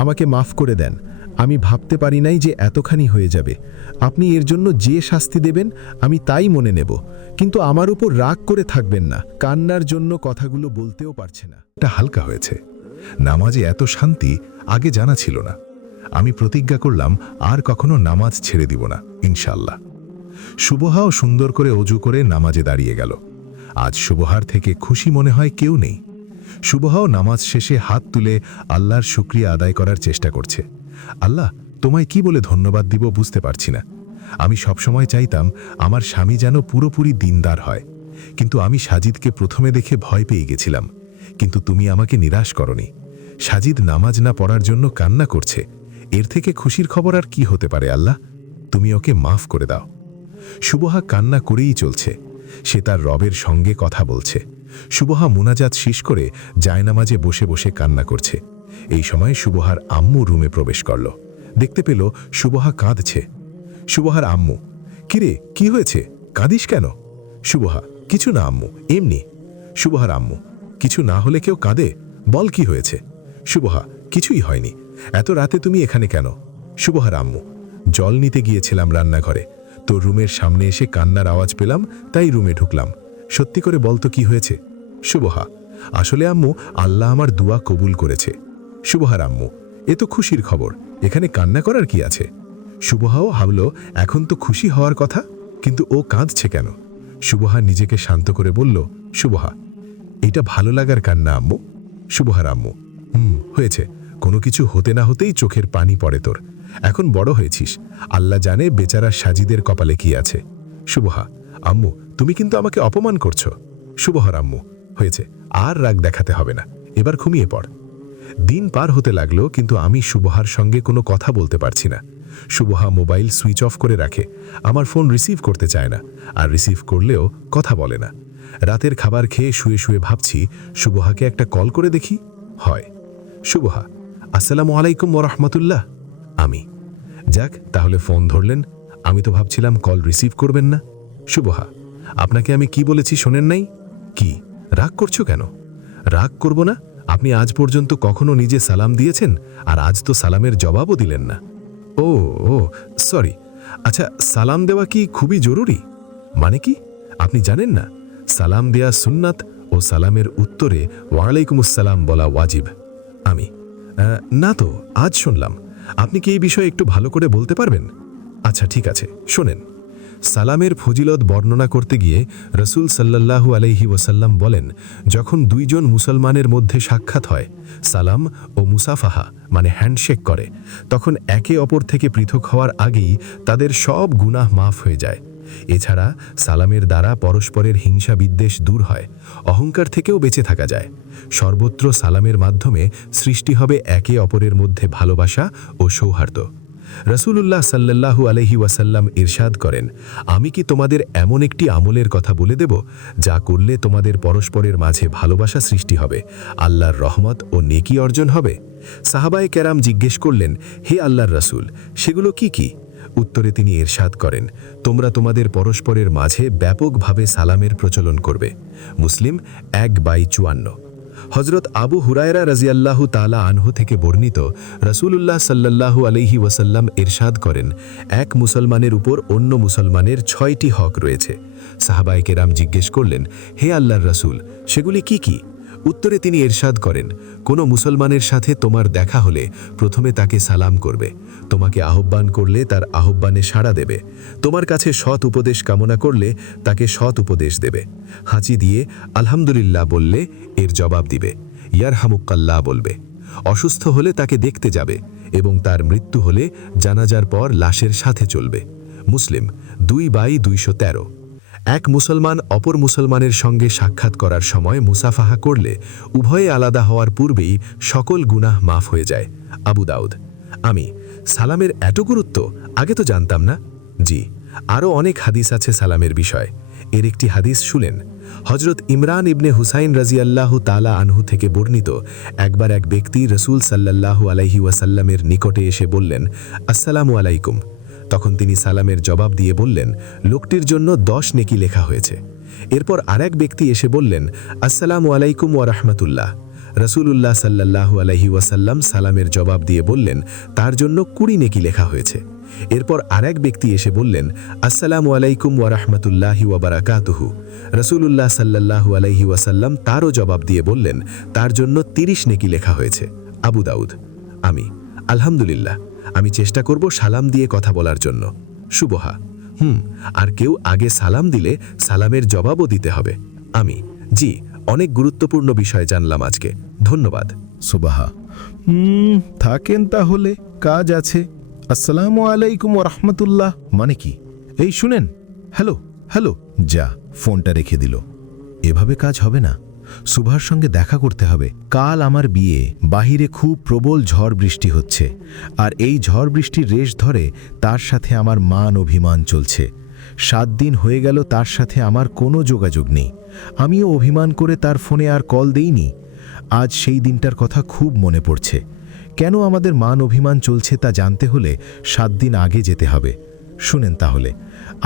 আমাকে মাফ করে দেন। আমি ভাবতে পারি নাই যে এতখানি হয়ে যাবে। আপনি এর জন্য যে শাস্তি দেবেন আমি তাই মনে নেব, কিন্তু আমার উপর রাগ করে থাকবেন না। কান্নার জন্য কথাগুলো বলতেও পারছে না। এটা হালকা হয়েছে। নামাজে এত শান্তি আগে জানা ছিল না। আমি প্রতিজ্ঞা করলাম আর কখনো নামাজ ছেড়ে দিব না, ইনশাল্লাহ। শুভহাও সুন্দর করে অজু করে নামাজে দাঁড়িয়ে গেল। আজ শুভহার থেকে খুশি মনে হয় কেউ নেই। শুভহাও নামাজ শেষে হাত তুলে আল্লাহর শুকরিয়া আদায় করার চেষ্টা করছে। আল্লাহ, তোমায় কি বলে ধন্যবাদ দিব বুঝতে পারছি না। আমি সবসময় চাইতাম আমার স্বামী যেন পুরোপুরি দিনদার হয়, কিন্তু আমি সাজিদকে প্রথমে দেখে ভয় পেয়ে গেছিলাম। কিন্তু তুমি আমাকে নিরাশ করনি। সাজিদ নামাজ না পড়ার জন্য কান্না করছে। এর থেকে খুশির খবর আর কি হতে পারে আল্লাহ? তুমি ওকে মাফ করে দাও। শুভহা কান্না করেই চলছে। সে তার রবের সঙ্গে কথা বলছে। শুভহা মুনাজাত শেষ করে জায়নামাজে বসে বসে কান্না করছে। এই সময় শুভহার আম্মু রুমে প্রবেশ করল। দেখতে পেল শুভহা কাঁদছে। শুভহার আম্মু, কিরে, কি হয়েছে? কাঁদিস কেন? শুভহা, কিছু না আম্মু, এমনি। শুভহার আম্মু, কিছু না হলে কেউ কাঁদে? বল কি হয়েছে? শুভহা, কিছুই হয়নি। এত রাতে তুমি এখানে কেন? শুভহার আম্মু, জল নিতে গিয়েছিলাম রান্নাঘরে, তোর রুমের সামনে এসে কান্নার আওয়াজ পেলাম, তাই রুমে ঢুকলাম। সত্যি করে বলতো কি হয়েছে? শুভহা, আসলে আম্মু, আল্লাহ আমার দোয়া কবুল করেছে। শুভহার আম্মু, এ তো খুশির খবর, এখানে কান্না করার কি আছে? শুভহাও ভাবল এখন তো খুশি হওয়ার কথা, কিন্তু ও কাঁদছে কেন? শুভহা নিজেকে শান্ত করে বলল, শুভহা, এটা ভালো লাগার কান্না আম্মু। শুভহার আম্মু, হয়েছে, কোনো কিছু হতে না হতেই চোখের পানি পড়ে তোর। এখন বড় হয়েছিস, আল্লাহ জানে বেচারা সাজিদের কপালে কি আছে। শুভহা, আম্মু, তুমি কিন্তু আমাকে অপমান করছো। শুভহার আম্মু, হয়েছে, আর রাগ দেখাতে হবে না, এবার ঘুমিয়ে পড়। দিন পার হতে লাগলো, কিন্তু আমি শুভহার সঙ্গে কোনো কথা বলতে পারছি না। শুভহা মোবাইল সুইচ অফ করে রাখে। আমার ফোন রিসিভ করতে চায় না, আর রিসিভ করলেও কথা বলে না। রাতের খাবার খেয়ে শুয়ে শুয়ে ভাবছি শুভহাকে একটা কল করে দেখি। হয়। শুভহা, আসসালামু আলাইকুম ওয়া রাহমাতুল্লাহ। আমি, যাক, তাহলে ফোন ধরলেন। আমি তো ভাবছিলাম কল রিসিভ করবেন না। শুভহা, আপনাকে আমি কি বলেছি শোনেন নাই? কি, রাগ করছো কেন? রাগ করব না। আপনি আজ পর্যন্ত কখনো নিজে সালাম দিয়েছেন, আর আজ তো সালামের জবাবও দিলেন না। ও ও সরি। আচ্ছা, সালাম দেওয়া কি খুবই জরুরি? মানে কি, আপনি জানেন না? সালাম দেয়া সুন্নাত ও সালামের উত্তরে ওয়ালাইকুম আসসালাম বলা ওয়াজিব। আমি, না তো, আজ শুনলাম। আপনি কি এই বিষয়ে একটু ভালো করে বলতে পারবেন? আচ্ছা ঠিক আছে, শোনেন। সালামের ফজিলত বর্ণনা করতে গিয়ে রসুল সাল্লাল্লাহু আলাইহি ওয়াসাল্লাম বলেন, যখন দুইজন মুসলমানের মধ্যে সাক্ষাৎ হয়, সালাম ও মুসাফাহা মানে হ্যান্ডশেক করে, তখন একে অপর থেকে পৃথক হওয়ার আগেই তাদের সব গুনাহ মাফ হয়ে যায়। এছাড়া সালামের দ্বারা পরস্পরের হিংসা বিদ্বেষ দূর হয়, অহংকার থেকেও বেঁচে থাকা যায়। সর্বত্র সালামের মাধ্যমে সৃষ্টি হবে একে অপরের মধ্যে ভালোবাসা ও সৌহার্দ্য। রসুলুল্লাহ সাল্লাল্লাহু আলাইহি ওয়াসাল্লাম ইরশাদ করেন, আমি কি তোমাদের এমন একটি আমলের কথা বলে দেব যা করলে তোমাদের পরস্পরের মাঝে ভালোবাসা সৃষ্টি হবে, আল্লাহর রহমত ও নেকি অর্জন হবে? সাহাবায়ে কেরাম জিজ্ঞেস করলেন, হে আল্লাহর রাসূল, সেগুলো কি কি? উত্তরে তিনি ইরশাদ করেন, তোমরা তোমাদের পরস্পরের মাঝে ব্যাপকভাবে সালামের প্রচলন করবে। মুসলিম 1/54। হজরত আবু হুরায়রা রাজিয়াল্লাহু তাআলা আনহু থেকে বর্ণিত, রাসূলুল্লাহ সাল্লাল্লাহু আলাইহি ওয়াসাল্লাম ইরশাদ করেন, এক মুসলমানের উপর অন্য মুসলমানের 6টি হক রয়েছে। সাহাবায়ে কেরাম জিজ্ঞেস করলেন, হে আল্লাহর রাসূল, সেগুলি কি কি? উত্তরে তিনি ইরশাদ করেন, কোনো মুসলমানের সাথে তোমার দেখা হলে প্রথমে তাকে সালাম করবে, তোমাকে আহ্বান করলে তার আহ্বানে সাড়া দেবে, তোমার কাছে সৎ উপদেশ কামনা করলে তাকে সৎ উপদেশ দেবে, হাঁচি দিয়ে আলহামদুলিল্লাহ বললে এর জবাব দিবে, ইয়ারহামুকাল্লাহ বলবে, অসুস্থ হলে তাকে দেখতে যাবে এবং তার মৃত্যু হলে জানাজার পর লাশের সাথে চলবে। মুসলিম 2/213। এক মুসলমান অপর মুসলমানের সঙ্গে সাক্ষাৎ করার সময় মুসাফাহা করলে উভয়ে আলাদা হওয়ার পূর্বেই সকল গুনাহ মাফ হয়ে যায়। আবু দাউদ। আমি, সালামের এত গুরুত্ব, আগে তো জানতাম না। জি, আরও অনেক হাদিস আছে সালামের বিষয়। এর একটি হাদিস শুনেন। হজরত ইমরান ইবনে হুসাইন রাজিয়াল্লাহু তাআলা আনহু থেকে বর্ণিত, একবার এক ব্যক্তি রসুল সাল্লাল্লাহু আলাইহি ওয়াসাল্লামের নিকটে এসে বললেন, আসসালামু আলাইকুম। তখন তিনি সালামের জবাব দিয়ে বললেন, লোকটির জন্য 10 নেকি লেখা হয়েছে। এরপর আরেক ব্যক্তি এসে বললেন, আসসালামু আলাইকুম ওয়া রাহমাতুল্লাহ। রাসূলুল্লাহ সাল্লাল্লাহু আলাইহি ওয়াসাল্লাম সালামের জবাব দিয়ে বললেন, তার জন্য 20 নেকি লেখা হয়েছে। এরপর আরেক ব্যক্তি এসে বললেন, আসসালামু আলাইকুম ওয়া রাহমাতুল্লাহি ওয়া বারাকাতুহু। রাসূলুল্লাহ সাল্লাল্লাহু আলাইহি ওয়াসাল্লাম তারও জবাব দিয়ে বললেন, তার জন্য 30 নেকি লেখা হয়েছে। আবু দাউদ। আমি, আলহামদুলিল্লাহ, আমি চেষ্টা করব সালাম দিয়ে কথা বলার জন্য। শুভহা। আর কেউ আগে সালাম দিলে সালামের জবাবও দিতে হবে। আমি, জি, অনেক গুরুত্বপূর্ণ বিষয় জানলাম আজকে, ধন্যবাদ। সুবাহা। থাকেন তাহলে, কাজ আছে। আসসালামু আলাইকুম ওয়া রাহমাতুল্লাহ মানে কি? এই শুনেন, হ্যালো হ্যালো, যা ফোনটা রেখে দিল। এভাবে কাজ হবে না। সুভার সঙ্গে দেখা করতে হবে। কাল আমার বিয়ে, বাহিরে খুব প্রবল ঝড় বৃষ্টি হচ্ছে, আর এই ঝড় বৃষ্টির রেশ ধরে তার সাথে আমার মান অভিমান চলছে। 7 দিন হয়ে গেল তার সাথে আমার কোনো যোগাযোগ নেই। আমিও অভিমান করে তার ফোনে আর কল দেইনি। আজ সেই দিনটার কথা খুব মনে পড়ছে। কেন আমাদের মান অভিমান চলছে তা জানতে হলে 7 দিন আগে যেতে হবে। শুনেন তাহলে,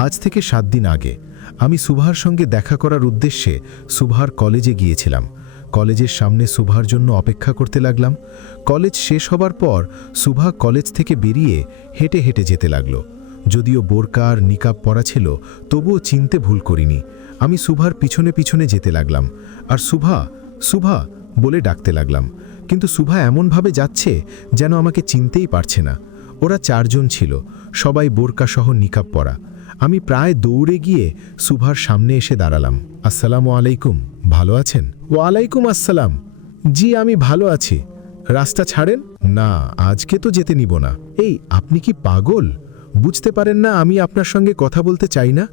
আজ থেকে 7 দিন আগে আমি সুভার সঙ্গে দেখা করার উদ্দেশ্যে সুভার কলেজে গিয়েছিলাম। কলেজের সামনে সুভার জন্য অপেক্ষা করতে লাগলাম। কলেজ শেষ হবার পর সুভা কলেজ থেকে বেরিয়ে হেঁটে হেঁটে যেতে লাগল। যদিও বোরকা আর নিকাব পরা ছিল, তবুও চিনতে ভুল করিনি। আমি সুভার পিছনে পিছনে যেতে লাগলাম, আর সুভা সুভা বলে ডাকতে লাগলাম। কিন্তু সুভা এমনভাবে যাচ্ছে যেন আমাকে চিনতেই পারছে না। ওরা 4 জন ছিল, সবাই বোরকাসহ নিকাব পরা। আমি প্রায় দৌড়ে গিয়ে সুভার সামনে এসে দাঁড়ালাম। আসসালামু আলাইকুম, ভালো আছেন? ওয়ালাইকুম আসসালাম। জি, আমি ভালো আছি। রাস্তা ছাড়েন না, আজকে তো যেতে নিব না। এই, আপনি কি পাগল? বুঝতে পারেন না আমি আপনার সঙ্গে কথা বলতে চাই না?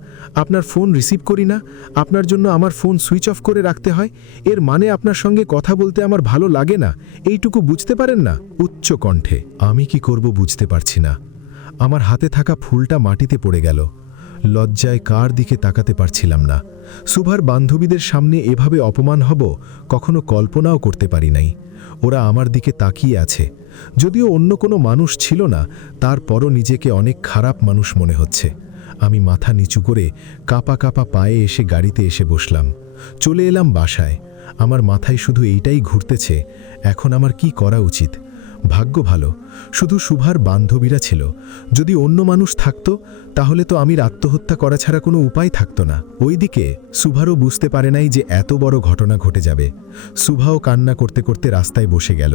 আপনার ফোন রিসিভ করি না, আপনার জন্য আমার ফোন সুইচ অফ করে রাখতে হয়। এর মানে আপনার সঙ্গে কথা বলতে আমার ভালো লাগে না, এইটুকু বুঝতে পারেন না? উচ্চ কণ্ঠে। আমি কি করব বুঝতে পারছি না। আমার হাতে থাকা ফুলটা মাটিতে পড়ে গেল। লজ্জায় কার দিকে তাকাতে পারছিলাম না। সুভার বান্ধবীদের সামনে এভাবে অপমান হব কখনো কল্পনাও করতে পারি নাই। ওরা আমার দিকে তাকিয়ে আছে। যদিও অন্য কোনো মানুষ ছিল না, তারপরও নিজেকে অনেক খারাপ মানুষ মনে হচ্ছে। আমি মাথা নিচু করে কাঁপা কাঁপা পায়ে এসে গাড়িতে এসে বসলাম। চলে এলাম বাসায়। আমার মাথায় শুধু এইটাই ঘুরতেছে, এখন আমার কি করা উচিত। ভাগ্য ভালো, শুধু সুভার বান্ধবীরা ছিল। যদি অন্য মানুষ থাকতো তাহলে তো আমি আত্মহত্যা করা ছাড়া কোনো উপায় থাকতো না। ওইদিকে সুভারও বুঝতে পারে নাই যে এত বড় ঘটনা ঘটে যাবে। সুভাও কান্না করতে করতে রাস্তায় বসে গেল।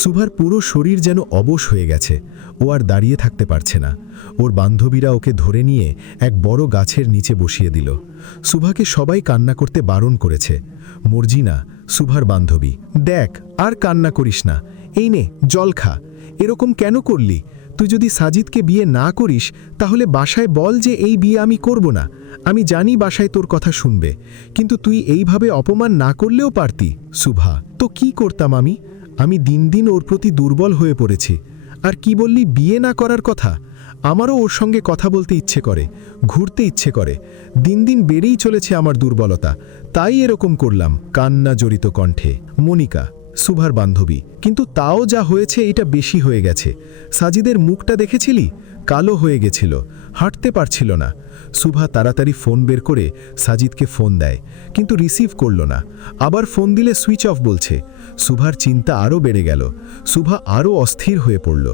সুভার পুরো শরীর যেন অবশ হয়ে গেছে। ও আর দাঁড়িয়ে থাকতে পারছে না। ওর বান্ধবীরা ওকে ধরে নিয়ে এক বড় গাছের নিচে বসিয়ে দিল। সুভাকে সবাই কান্না করতে বারণ করেছে। মর্জিনা, সুভার বান্ধবী, দেখ, আর কান্না করিস না, এই নে জল খা। এরকম কেন করলি? তুই যদি সাজিদকে বিয়ে না করিস তাহলে বাসায় বল যে এই বিয়ে আমি করব না। আমি জানি বাসায় তোর কথা শুনবে, কিন্তু তুই এইভাবে অপমান না করলেও পারতি। সুভা, তো কি করতাম আমি দিন দিন ওর প্রতি দুর্বল হয়ে পড়েছি। আর কি বললি, বিয়ে না করার কথা? আমারও ওর সঙ্গে কথা বলতে ইচ্ছে করে, ঘুরতে ইচ্ছে করে। দিন দিন বেড়েই চলেছে আমার দুর্বলতা, তাই এরকম করলাম। কান্না জড়িত কণ্ঠে। মনিকা, সুভার বান্ধবী, কিন্তু তাও যা হয়েছে এটা বেশি হয়ে গেছে। সাজিদের মুখটা দেখেছিলি? কালো হয়ে গেছিল, হাঁটতে পারছিল না। সুভা তাড়াতাড়ি ফোন বের করে সাজিদকে ফোন দেয়, কিন্তু রিসিভ করল না। আবার ফোন দিলে সুইচ অফ বলছে। সুভার চিন্তা আরও বেড়ে গেল। সুভা আরও অস্থির হয়ে পড়ল।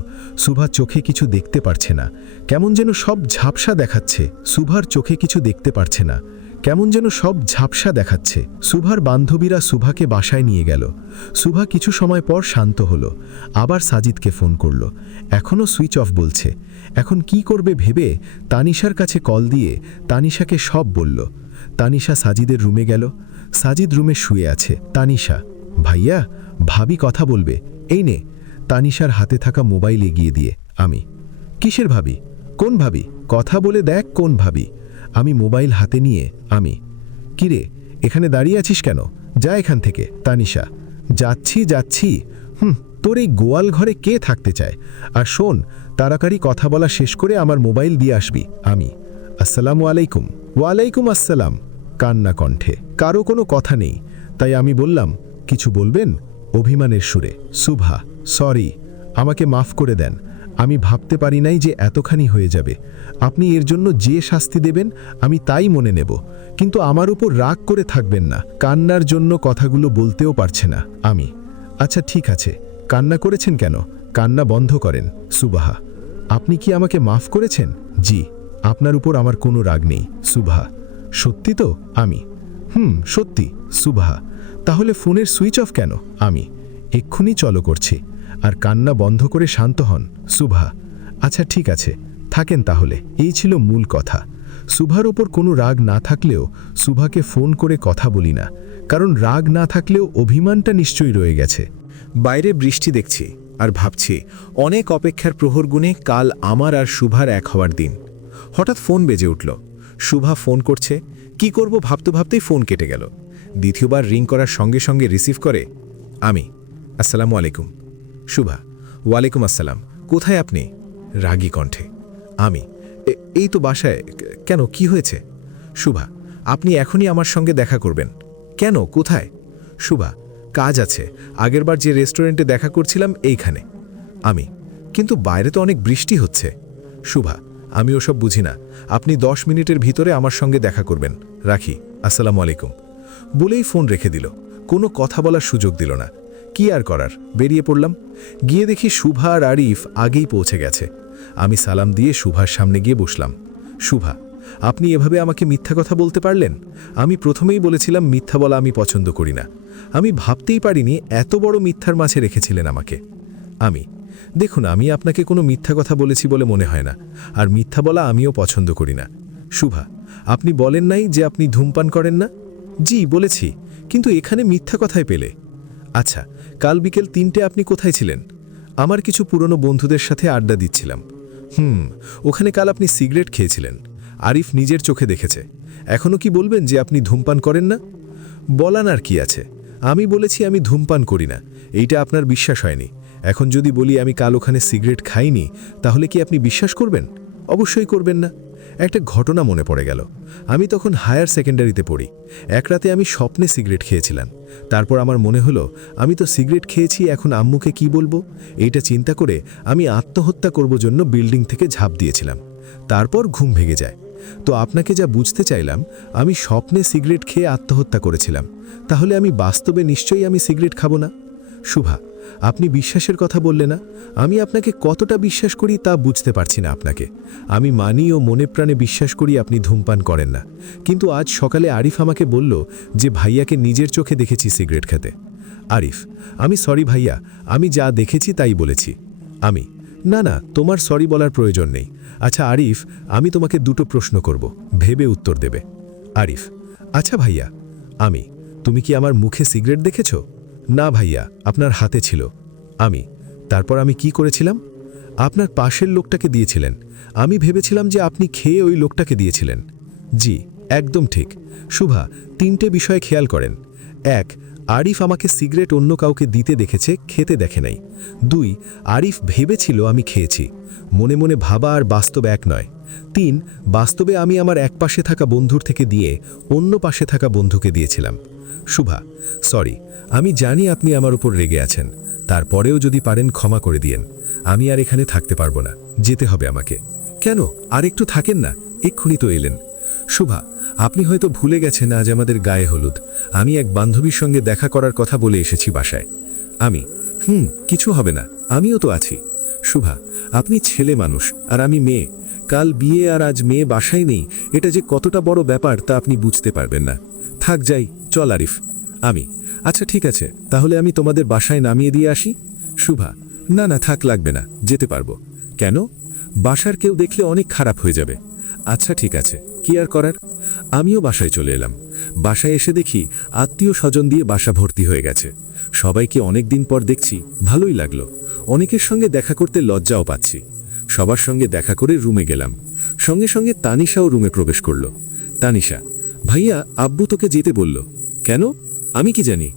সুভা চোখে কিছু দেখতে পারছে না, কেমন যেন সব ঝাপসা দেখাচ্ছে। সুভার চোখে কিছু দেখতে পারছে না, কেমন যেন সব ঝাপসা দেখাচ্ছে। সুভার বান্ধবীরা সুভাকে বাসায় নিয়ে গেল। সুভা কিছু সময় পর শান্ত হলো। আবার সাজিদকে ফোন করল, এখনও সুইচ অফ বলছে। এখন কি করবে ভেবে তানিশার কাছে কল দিয়ে তানিশাকে সব বলল। তানিশা সাজিদের রুমে গেল। সাজিদ রুমে শুয়ে আছে। তানিশা, ভাইয়া, ভাবি কথা বলবে, এই নে। তানিশার হাতে থাকা মোবাইল এগিয়ে দিয়ে। আমি, কিসের ভাবি? কোন ভাবি? কথা বলে দেখ কোন ভাবি। আমি মোবাইল হাতে নিয়ে। আমি, কিরে, এখানে দাঁড়িয়ে আছিস কেন? যা এখান থেকে। তানিশা, যাচ্ছি যাচ্ছি। তোর এই গোয়াল ঘরে কে থাকতে চায়? আর শোন, তাড়াতাড়ি কথা বলা শেষ করে আমার মোবাইল দিয়ে আসবি। আমি, আসসালামু আলাইকুম। ওয়ালাইকুম আসসালাম। কান্না কণ্ঠে। কারো কোনো কথা নেই, তাই আমি বললাম, কিছু বলবেন? অভিমানের সুরে। সুভা, সরি, আমাকে মাফ করে দেন। আমি ভাবতে পারি নাই যে এতখানি হয়ে যাবে। আপনি এর জন্য যে শাস্তি দেবেন আমি তাই মনে নেব, কিন্তু আমার উপর রাগ করে থাকবেন না। কান্নার জন্য কথাগুলো বলতেও পারছে না। আমি, আচ্ছা ঠিক আছে, কান্না করেছেন কেন? কান্না বন্ধ করেন। সুবাহা, আপনি কি আমাকে মাফ করেছেন? জি, আপনার উপর আমার কোনো রাগ নেই। সুবাহা, সত্যি তো? আমি, সত্যি। সুবাহা, তাহলে ফোনের সুইচ অফ কেন? আমি, এক্ষুনি চলো করছি। আর কান্না বন্ধ করে শান্ত হন। সুবাহা, আচ্ছা ঠিক আছে, থাকেন তাহলে। এই ছিল মূল কথা। সুভার ওপর কোনো রাগ না থাকলেও সুভাকে ফোন করে কথা বলি না, কারণ রাগ না থাকলেও অভিমানটা নিশ্চয়ই রয়ে গেছে। বাইরে বৃষ্টি দেখছি আর ভাবছি অনেক অপেক্ষার প্রহর গুণে কাল আমার আর শুভার এক হওয়ার দিন। হঠাৎ ফোন বেজে উঠল। শুভা ফোন করছে। কি করব ভাবতে ভাবতেই ফোন কেটে গেল। দ্বিতীয়বার রিং করার সঙ্গে সঙ্গে রিসিভ করে। আমি, আসসালামু আলাইকুম। শুভা, ওয়ালাইকুম আসসালাম। কোথায় আপনি? রাগী কণ্ঠে। আমি, এই তো বাসায়। কেন, কি হয়েছে? শুভা, আপনি এখনই আমার সঙ্গে দেখা করবেন। কেন, কোথায়? শুভা, কাজ আছে। আগেরবার যে রেস্টুরেন্টে দেখা করছিলাম এইখানে। আমি, কিন্তু বাইরে তো অনেক বৃষ্টি হচ্ছে। শুভা, আমি ওসব বুঝি না। আপনি 10 মিনিটের ভিতরে আমার সঙ্গে দেখা করবেন। রাখি, আসসালামু আলাইকুম। বলেই ফোন রেখে দিল। কোনো কথা বলার সুযোগ দিল না। কি আর করার, বেরিয়ে পড়লাম। গিয়ে দেখি শুভা আর আরিফ আগেই পৌঁছে গেছে। আমি সালাম দিয়ে শুভার সামনে গিয়ে বসলাম। শুভা, আপনি এভাবে আমাকে মিথ্যা কথা বলতে পারলেন? আমি প্রথমেই বলেছিলাম মিথ্যা বলা আমি পছন্দ করি না। আমি ভাবতেই পারিনি এত বড় মিথ্যার মাঝে রেখেছিলেন আমাকে। আমি, দেখুন, আমি আপনাকে কোনো মিথ্যা কথা বলেছি বলে মনে হয় না, আর মিথ্যা বলা আমিও পছন্দ করি না। শুভা, আপনি বলেন নাই যে আপনি ধূমপান করেন না? জি বলেছি, কিন্তু এখানে মিথ্যা কথায় পেলে। আচ্ছা, কাল বিকেল 3টে আপনি কোথায় ছিলেন? আমার কিছু পুরনো বন্ধুদের সাথে আড্ডা দিচ্ছিলাম। ওখানে কাল আপনি সিগারেট খেয়েছিলেন। আরিফ নিজের চোখে দেখেছে। এখনও কি বলবেন যে আপনি ধূমপান করেন না? বলান আর কি আছে, আমি বলেছি আমি ধূমপান করি না। এইটা আপনার বিশ্বাস হয়নি। এখন যদি বলি আমি কাল ওখানে সিগারেট খাইনি, তাহলে কি আপনি বিশ্বাস করবেন? অবশ্যই করবেন না। একটা ঘটনা মনে পড়ে গেল। আমি তখন হায়ার সেকেন্ডারিতে পড়ি। এক রাতে আমি স্বপ্নে সিগারেট খেয়েছিলাম। তারপর আমার মনে হলো আমি তো সিগারেট খেয়েছি, এখন আম্মুকে কি বলবো? এইটা চিন্তা করে আমি আত্মহত্যা করব জন্য বিল্ডিং থেকে ঝাঁপ দিয়েছিলাম। তারপর ঘুম ভেঙে যায়। তো আপনাকে যা বুঝতে চাইলাম, আমি স্বপ্নে সিগারেট খেয়ে আত্মহত্যা করেছিলাম। তাহলে আমি বাস্তবে নিশ্চয়ই আমি সিগারেট খাবো না। শুভা, আপনি বিশ্বাসের কথা বললে না? আমি আপনাকে কতটা বিশ্বাস করি তা বুঝতে পারছি না আপনাকে। আমি মানি ও মনে প্রাণে বিশ্বাস করি আপনি ধূমপান করেন না, কিন্তু আজ সকালে আরিফ আমাকে বলল যে ভাইয়াকে নিজের চোখে দেখেছি সিগারেট খেতে। আরিফ, আমি সরি ভাইয়া, আমি যা দেখেছি তাই বলেছি। আমি, না না, তোমার সরি বলার প্রয়োজন নেই। আচ্ছা আরিফ, আমি তোমাকে দুটো প্রশ্ন করব, ভেবে উত্তর দেবে। আরিফ, আচ্ছা ভাইয়া। আমি, তুমি কি আমার মুখে সিগারেট দেখেছো? না ভাইয়া, আপনার হাতে ছিল। আমি, তারপর আমি কি করেছিলাম? আপনার পাশের লোকটাকে দিয়েছিলেন। আমি ভেবেছিলাম যে আপনি খেয়ে ওই লোকটাকে দিয়েছিলেন। জি, একদম ঠিক। শুভা, 3টে বিষয় খেয়াল করেন। 1, আরিফ আমাকে সিগারেট অন্য কাউকে দিতে দেখেছে, খেতে দেখে নাই। 2, আরিফ ভেবেছিল আমি খেয়েছি। মনে মনে ভাবা আর বাস্তব এক নয়। 3, বাস্তবে আমি আমার এক পাশে থাকা বন্ধুর থেকে দিয়ে অন্য পাশে থাকা বন্ধুকে দিয়েছিলাম। শুভা, সরি, আমি জানি আপনি আমার উপর রেগে আছেন। তারপরেও যদি পারেন ক্ষমা করে দিয়েন। আমি আর এখানে থাকতে পারবো না, যেতে হবে আমাকে। কেন, আর একটু থাকেন না, এক্ষুনি তো এলেন। শুভা, আপনি হয়তো ভুলে গেছেন আজ আমাদের গায়ে হলুদ। আমি এক বান্ধবীর সঙ্গে দেখা করার কথা বলে এসেছি বাসায়। আমি, কিছু হবে না, আমিও তো আছি। শুভা, আপনি ছেলে মানুষ আর আমি মেয়ে। কাল বিয়ে আর আজ মেয়ে বাসায় নেই, এটা যে কতটা বড় ব্যাপার তা আপনি বুঝতে পারবেন না। থাক যাই, চল আরিফ। আমি, আচ্ছা ঠিক আছে, তাহলে আমি তোমাদের বাসায় নামিয়ে দিয়ে আসি। শুভা, না না, থাক, লাগবে না, যেতে পারবো। কেন? বাসার কেউ দেখলে অনেক খারাপ হয়ে যাবে। আচ্ছা ঠিক আছে, কি আর করার। আমিও বাসায় চলে এলাম। বাসায় এসে দেখি আত্মীয় স্বজন দিয়ে বাসা ভর্তি হয়ে গেছে। সবাইকে অনেক দিন পর দেখছি, ভালোই লাগলো। অনেকের সঙ্গে দেখা করতে লজ্জাও পাচ্ছি। সবার সঙ্গে দেখা করে রুমে গেলাম। সঙ্গে সঙ্গে তানিশাও রুমে প্রবেশ করলো। তানিশা, ভাইয়া, আব্বু তোকে যেতে বলল। কেন? আমি কি জানি।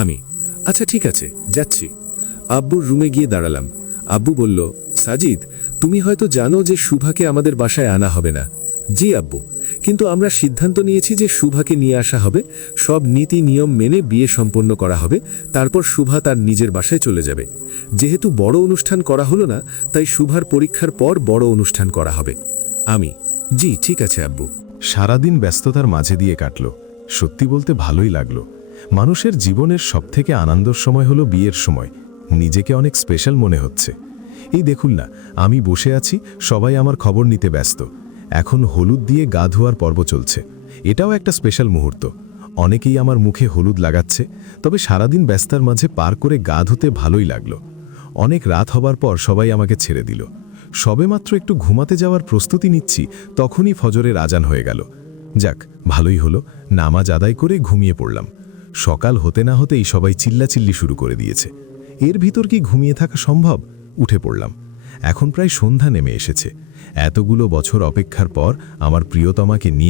আমি, আচ্ছা ঠিক আছে, যাচ্ছি। আব্বুর রুমে গিয়ে দাঁড়ালাম। আব্বু বলল, সাজিদ, তুমি হয়তো জানো যে শুভাকে আমাদের বাসায় আনা হবে না। জি আব্বু, কিন্তু আমরা সিদ্ধান্ত নিয়েছি যে শুভাকে নিয়ে আসা হবে, সব নীতি নিয়ম মেনে বিয়ে সম্পন্ন করা হবে, তারপর শুভা তার নিজের বাসায় চলে যাবে। যেহেতু বড় অনুষ্ঠান করা হলো না, তাই শুভার পরীক্ষার পর বড় অনুষ্ঠান করা হবে। আমি, জি ঠিক আছে আব্বু। সারাদিন ব্যস্ততার মাঝে দিয়ে কাটল। সত্যি বলতে ভালোই লাগলো। মানুষের জীবনের সবথেকে আনন্দের সময় হলো বিয়ের সময়। নিজেকে অনেক স্পেশাল মনে হচ্ছে। এই দেখুন না, আমি বসে আছি, সবাই আমার খবর নিতে ব্যস্ত। এখন হলুদ দিয়ে গা ধোয়ার পর্ব চলছে। এটাও একটা স্পেশাল মুহূর্ত। অনেকেই আমার মুখে হলুদ লাগাচ্ছে, তবে সারাদিন ব্যস্তার মাঝে পার করে গা ধুতে ভালোই লাগলো। অনেক রাত হবার পর সবাই আমাকে ছেড়ে দিল। সবেমাত্র একটু ঘুমাতে যাওয়ার প্রস্তুতি নিচ্ছি, তখনই ফজরের আজান হয়ে গেল। যাক, ভালোই হলো, নামাজ আদায় করে ঘুমিয়ে পড়লাম। সকাল হতে না হতেই সবাই চিল্লাচিল্লি শুরু করে দিয়েছে। এর ভিতর কি ঘুমিয়ে থাকা সম্ভব? উঠে পড়লাম। এখন প্রায় সন্ধ্যা নেমে এসেছে। এতগুলো বছর অপেক্ষার পর আমার প্রিয়তমাকে নিয়ে